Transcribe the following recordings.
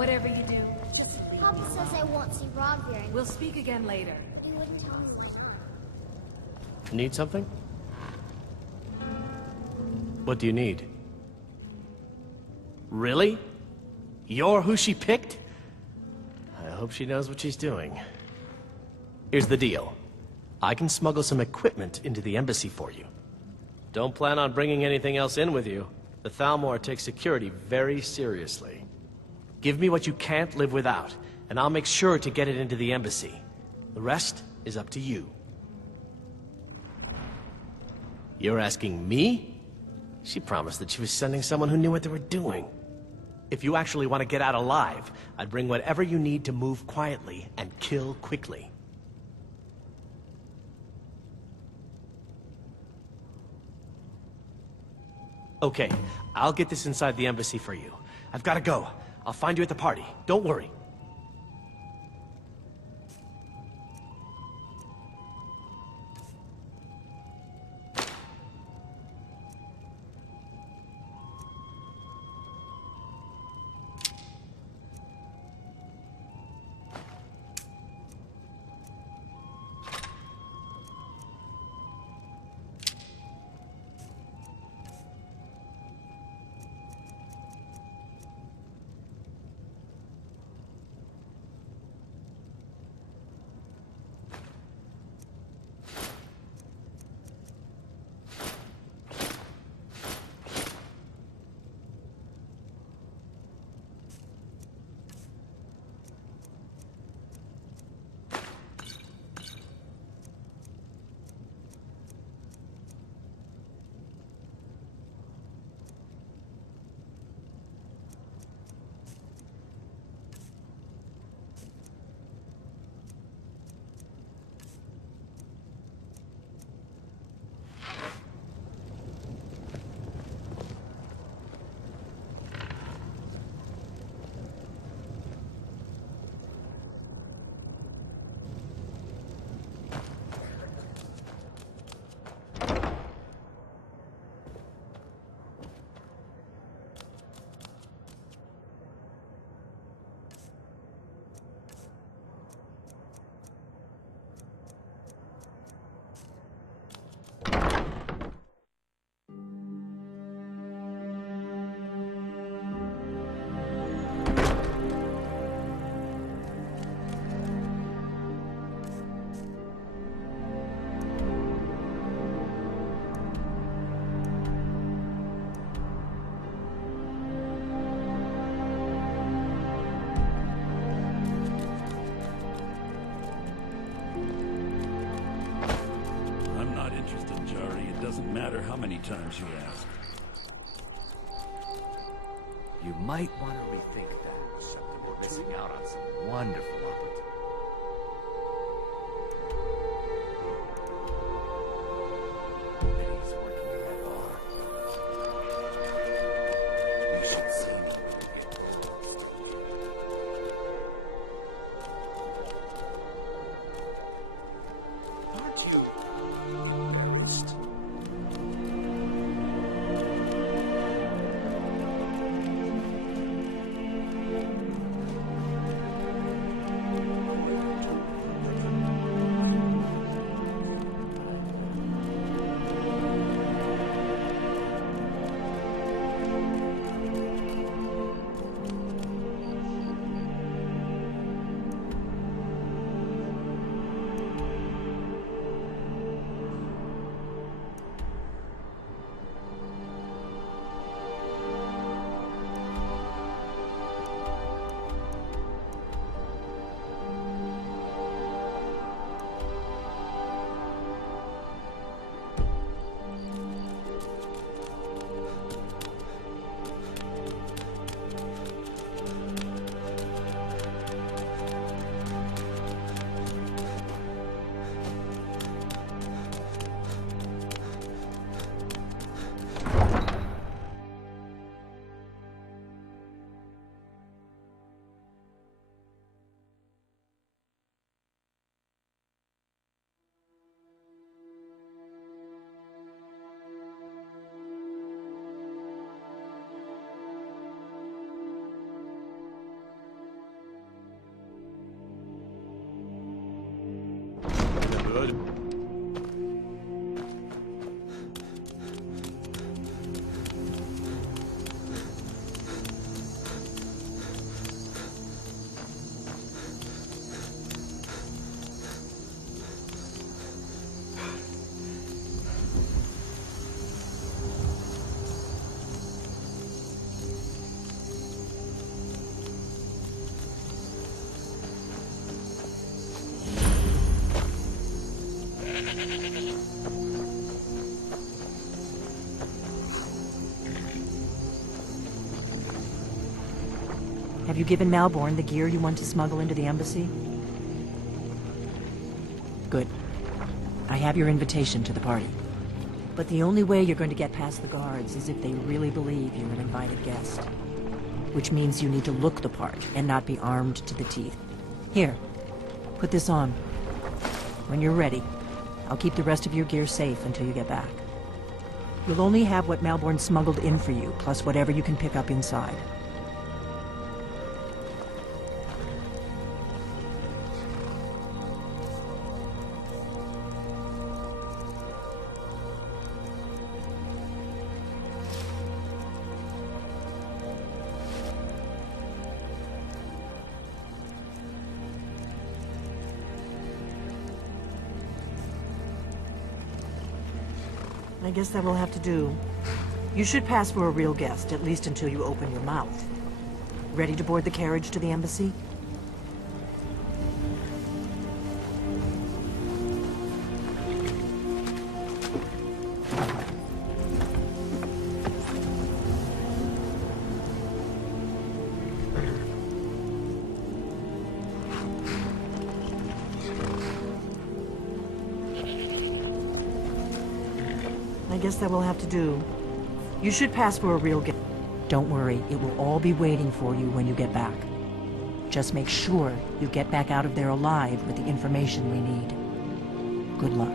Whatever you do, just leave Papa me says I alone. won't see Rodveer and We'll speak again later. he wouldn't tell me what. Need something? What do you need? Really? You're who she picked? I hope she knows what she's doing. Here's the deal. I can smuggle some equipment into the embassy for you. Don't plan on bringing anything else in with you. The Thalmor takes security very seriously. Give me what you can't live without, and I'll make sure to get it into the embassy. The rest is up to you. You're asking me? She promised that she was sending someone who knew what they were doing. If you actually want to get out alive, I'd bring whatever you need to move quietly and kill quickly. Okay, I'll get this inside the embassy for you. I've got to go. I'll find you at the party. Don't worry. Doesn't matter how many times you ask. You might want to rethink that. We're missing out on some wonderful opportunities. He's working in that bar. You should see him. Aren't you? you given Malborn the gear you want to smuggle into the embassy? Good. I have your invitation to the party. But the only way you're going to get past the guards is if they really believe you're an invited guest. Which means you need to look the part and not be armed to the teeth. Here, put this on. When you're ready, I'll keep the rest of your gear safe until you get back. You'll only have what Malborn smuggled in for you, plus whatever you can pick up inside. I guess that will have to do. You should pass for a real guest, at least until you open your mouth. Ready to board the carriage to the embassy? I guess that will have to do. You should pass for a real guest. Don't worry, it will all be waiting for you when you get back. Just make sure you get back out of there alive with the information we need. Good luck.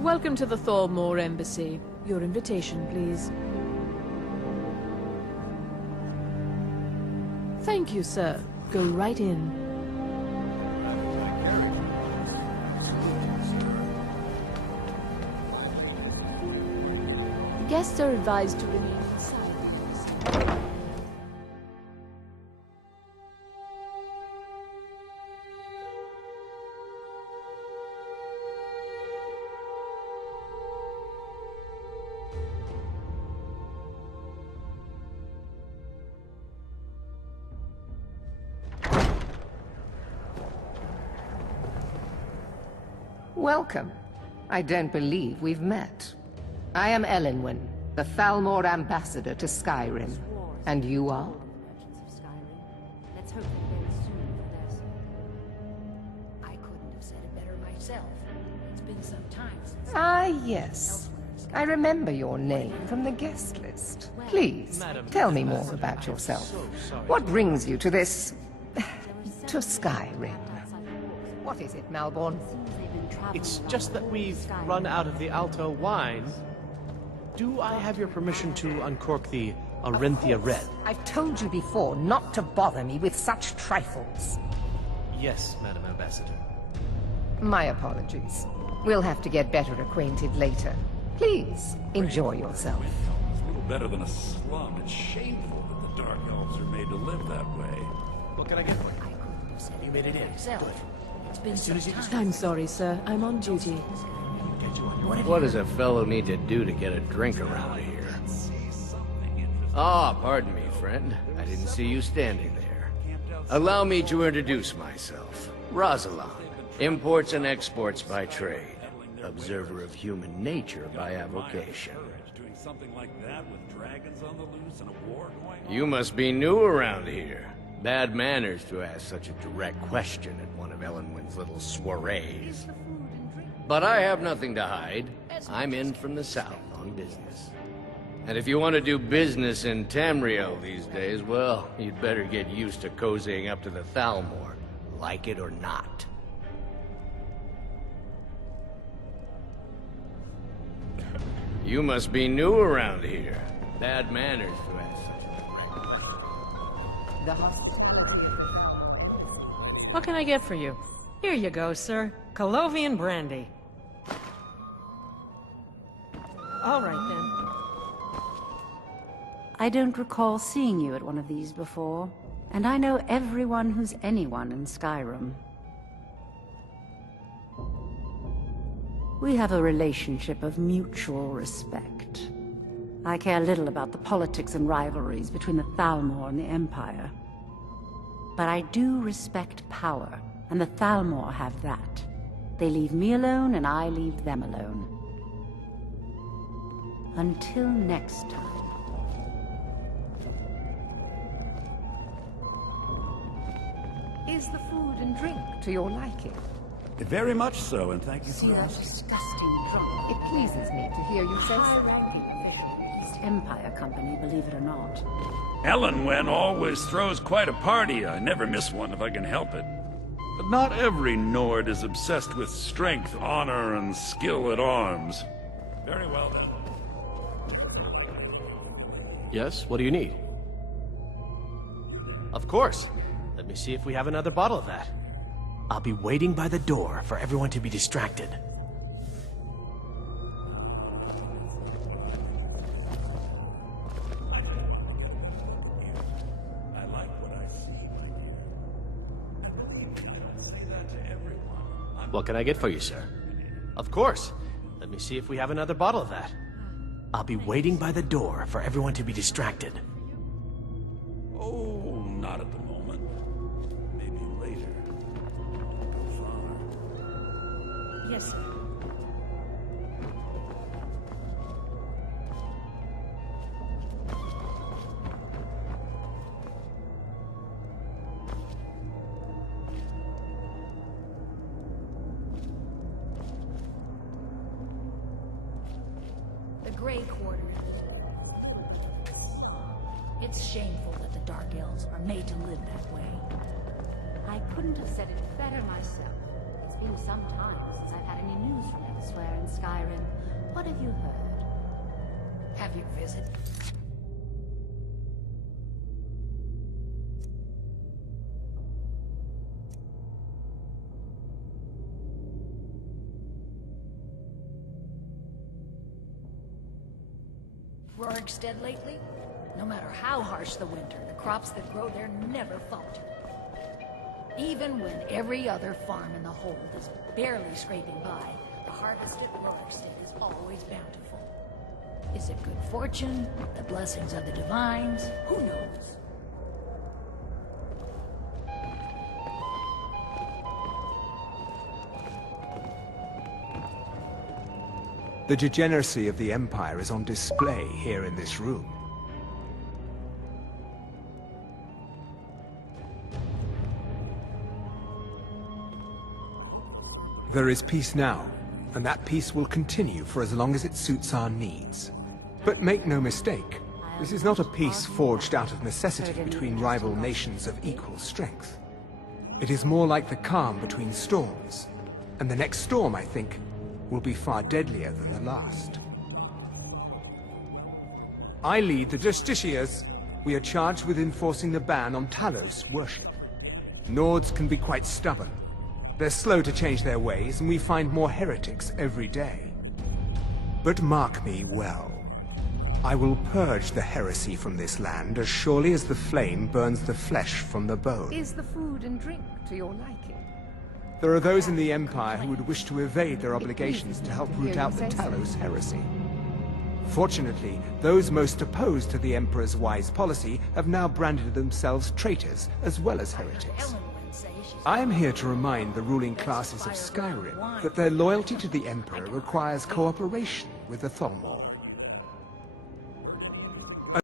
Welcome to the Thormore Embassy. Your invitation, please. Thank you, sir. Go right in. Guests are advised to remain silent. Welcome. I don't believe we've met. I am Elenwen, the Thalmor ambassador to Skyrim. And you are? Let's hope that very soon for this. I couldn't have said it better myself. It's been some time since. Ah, yes. I remember your name from the guest list. Please, tell me more about yourself. What brings you to this... to Skyrim? What is it, Malborn? It's just that we've run out of the Alto wine. Do I have your permission to uncork the Arinthia Red? I've told you before not to bother me with such trifles. Yes, Madam Ambassador. My apologies. We'll have to get better acquainted later. Please, enjoy yourself. It's a little better than a slum. It's shameful that the Dark Elves are made to live that way. What can I get for you? I couldn't have said You it made it better in. myself. Good. It's been As soon some as you time. I'm sorry, sir. I'm on duty. Get you on your What does a fellow need to do to get a drink around here? Ah, pardon me, friend. I didn't see you standing there. Allow me to introduce myself. Rosalind, imports and exports by trade. Observer of human nature by avocation. Doing something like that with dragons on the loose and a war going. You must be new around here. Bad manners to ask such a direct question at one of Elenwen's little soirees. But I have nothing to hide. I'm in from the south on business. And if you want to do business in Tamriel these days, well, you'd better get used to cozying up to the Thalmor, like it or not. You must be new around here. Bad manners to ask such a direct question. The hospital. What can I get for you? Here you go, sir. Colovian brandy. All right, then. I don't recall seeing you at one of these before, and I know everyone who's anyone in Skyrim. We have a relationship of mutual respect. I care little about the politics and rivalries between the Thalmor and the Empire. But I do respect power, and the Thalmor have that. They leave me alone, and I leave them alone. Until next time. Is the food and drink to your liking? Very much so, and thank you See for that asking. disgusting drunk? It pleases me to hear you say so. High-ranking official of the East Empire Company, believe it or not. Elenwen always throws quite a party. I never miss one if I can help it. But not every Nord is obsessed with strength, honor, and skill at arms. Very well, then. Yes, what do you need? Of course. Let me see if we have another bottle of that. I'll be waiting by the door for everyone to be distracted. I like what I see, my leader. I believe I can say that to everyone. What can I get for you, sir? Of course. Let me see if we have another bottle of that. I'll be waiting by the door for everyone to be distracted. Oh, not at the moment. Maybe later. Go far. Yes, sir. The Grey Quarter. It's shameful that the Dark Elves are made to live that way. I couldn't have said it better myself. It's been some time since I've had any news from elsewhere in Skyrim. What have you heard? Have you visited? Rorikstead lately? No matter how harsh the winter, the crops that grow there never falter. Even when every other farm in the hold is barely scraping by, the harvest at Rorikstead is always bountiful. Is it good fortune? The blessings of the divines? Who knows? The degeneracy of the Empire is on display here in this room. There is peace now, and that peace will continue for as long as it suits our needs. But make no mistake, this is not a peace forged out of necessity between rival nations of equal strength. It is more like the calm between storms, and the next storm, I think, will be far deadlier than the last. I lead the Justiciars. We are charged with enforcing the ban on Talos worship. Nords can be quite stubborn. They're slow to change their ways, and we find more heretics every day. But mark me well. I will purge the heresy from this land as surely as the flame burns the flesh from the bone. Is the food and drink to your liking? There are those in the Empire who would wish to evade their obligations to help root out the Talos heresy. Fortunately, those most opposed to the Emperor's wise policy have now branded themselves traitors as well as heretics. I am here to remind the ruling classes of Skyrim that their loyalty to the Emperor requires cooperation with the Thalmor.